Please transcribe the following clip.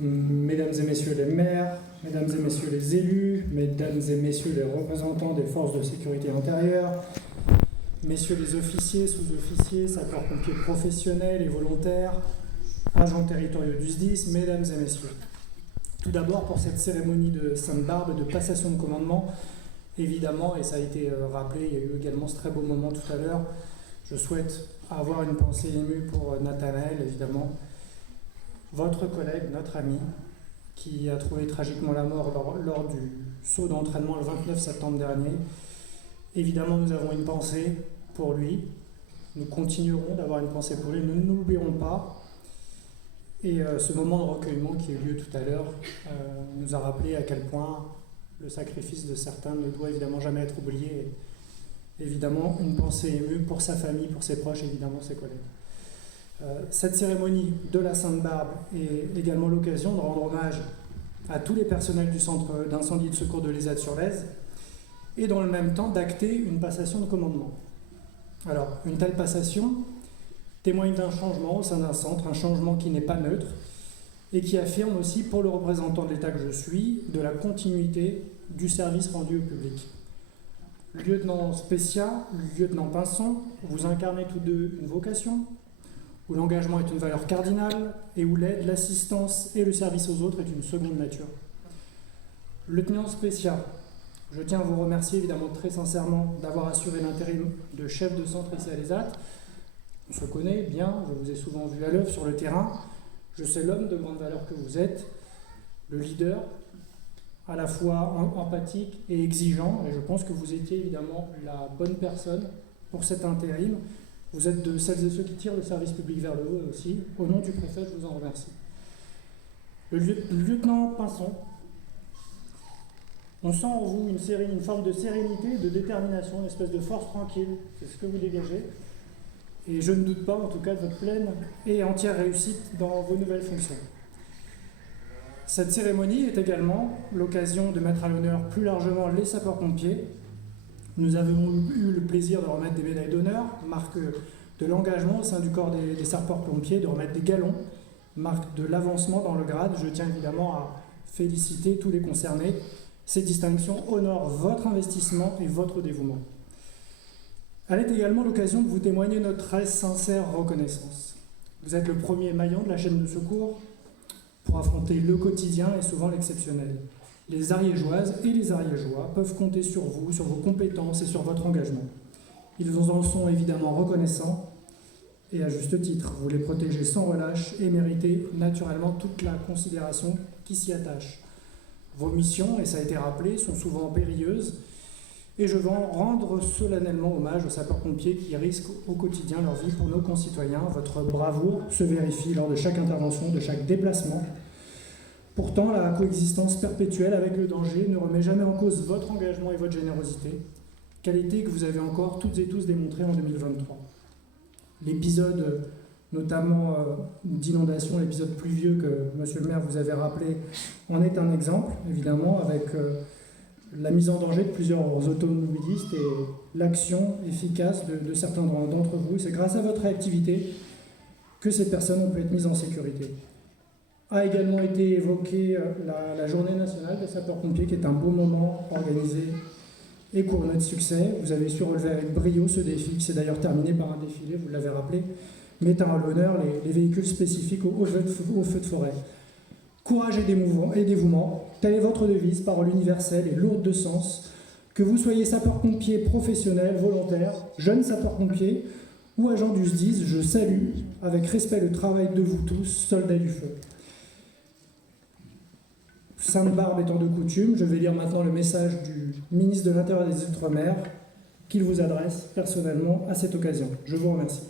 Mesdames et messieurs les maires, mesdames et messieurs les élus, mesdames et messieurs les représentants des forces de sécurité intérieure, messieurs les officiers, sous-officiers, sapeurs-pompiers professionnels et volontaires, agents territoriaux du SDIS, mesdames et messieurs. Tout d'abord, pour cette cérémonie de Sainte-Barbe, de passation de commandement, évidemment, et ça a été rappelé, il y a eu également ce très beau moment tout à l'heure, je souhaite avoir une pensée émue pour Nathanaël, évidemment, votre collègue, notre ami, qui a trouvé tragiquement la mort lors du saut d'entraînement le 29 septembre dernier. Évidemment, nous avons une pensée pour lui. Nous continuerons d'avoir une pensée pour lui. Nous ne l'oublierons pas. Et ce moment de recueillement qui a eu lieu tout à l'heure nous a rappelé à quel point le sacrifice de certains ne doit évidemment jamais être oublié. Et évidemment, une pensée émue pour sa famille, pour ses proches, évidemment ses collègues. Cette cérémonie de la Sainte-Barbe est également l'occasion de rendre hommage à tous les personnels du centre d'incendie et de secours de l'Ezat-sur-Lèze et dans le même temps d'acter une passation de commandement. Alors, une telle passation témoigne d'un changement au sein d'un centre, un changement qui n'est pas neutre et qui affirme aussi pour le représentant de l'État que je suis de la continuité du service rendu au public. Lieutenant Spécia, lieutenant Pinson, vous incarnez tous deux une vocation, où l'engagement est une valeur cardinale et où l'aide, l'assistance et le service aux autres est une seconde nature. Lieutenant Spécia, je tiens à vous remercier évidemment très sincèrement d'avoir assuré l'intérim de chef de centre ici à l'Ezat. On se connaît bien, je vous ai souvent vu à l'œuvre sur le terrain. Je sais l'homme de grande valeur que vous êtes, le leader, à la fois empathique et exigeant, et je pense que vous étiez évidemment la bonne personne pour cet intérim. Vous êtes de celles et ceux qui tirent le service public vers le haut aussi. Au nom du préfet, je vous en remercie. Le lieutenant Pinson, on sent en vous une forme de sérénité, de détermination, une espèce de force tranquille. C'est ce que vous dégagez. Et je ne doute pas, en tout cas, de votre pleine et entière réussite dans vos nouvelles fonctions. Cette cérémonie est également l'occasion de mettre à l'honneur plus largement les sapeurs-pompiers. Nous avons eu le plaisir de remettre des médailles d'honneur, marque de l'engagement au sein du corps des sapeurs-pompiers, de remettre des galons, marque de l'avancement dans le grade. Je tiens évidemment à féliciter tous les concernés. Ces distinctions honorent votre investissement et votre dévouement. Elle est également l'occasion de vous témoigner notre très sincère reconnaissance. Vous êtes le premier maillon de la chaîne de secours pour affronter le quotidien et souvent l'exceptionnel. Les Ariégeoises et les Ariégeois peuvent compter sur vous, sur vos compétences et sur votre engagement. Ils vous en sont évidemment reconnaissants et à juste titre. Vous les protégez sans relâche et méritez naturellement toute la considération qui s'y attache. Vos missions, et ça a été rappelé, sont souvent périlleuses et je veux rendre solennellement hommage aux sapeurs-pompiers qui risquent au quotidien leur vie pour nos concitoyens. Votre bravoure se vérifie lors de chaque intervention, de chaque déplacement. Pourtant, la coexistence perpétuelle avec le danger ne remet jamais en cause votre engagement et votre générosité, qualité que vous avez encore toutes et tous démontrée en 2023. L'épisode, notamment d'inondation, l'épisode pluvieux que Monsieur le maire vous avait rappelé, en est un exemple, évidemment, avec la mise en danger de plusieurs automobilistes et l'action efficace de certains d'entre vous. C'est grâce à votre réactivité que ces personnes ont pu être mises en sécurité. A également été évoquée la journée nationale des sapeurs-pompiers, qui est un beau moment organisé et couronné de succès. Vous avez su relever avec brio ce défi, qui s'est d'ailleurs terminé par un défilé, vous l'avez rappelé, mettant à l'honneur les véhicules spécifiques aux feux de forêt. Courage et dévouement, telle est votre devise, parole universelle et lourde de sens. Que vous soyez sapeurs-pompiers professionnels, volontaires, jeunes sapeurs-pompiers ou agents du SDIS, je salue avec respect le travail de vous tous, soldats du feu. Sainte-Barbe étant de coutume, je vais lire maintenant le message du ministre de l'Intérieur et des Outre-mer qu'il vous adresse personnellement à cette occasion. Je vous remercie.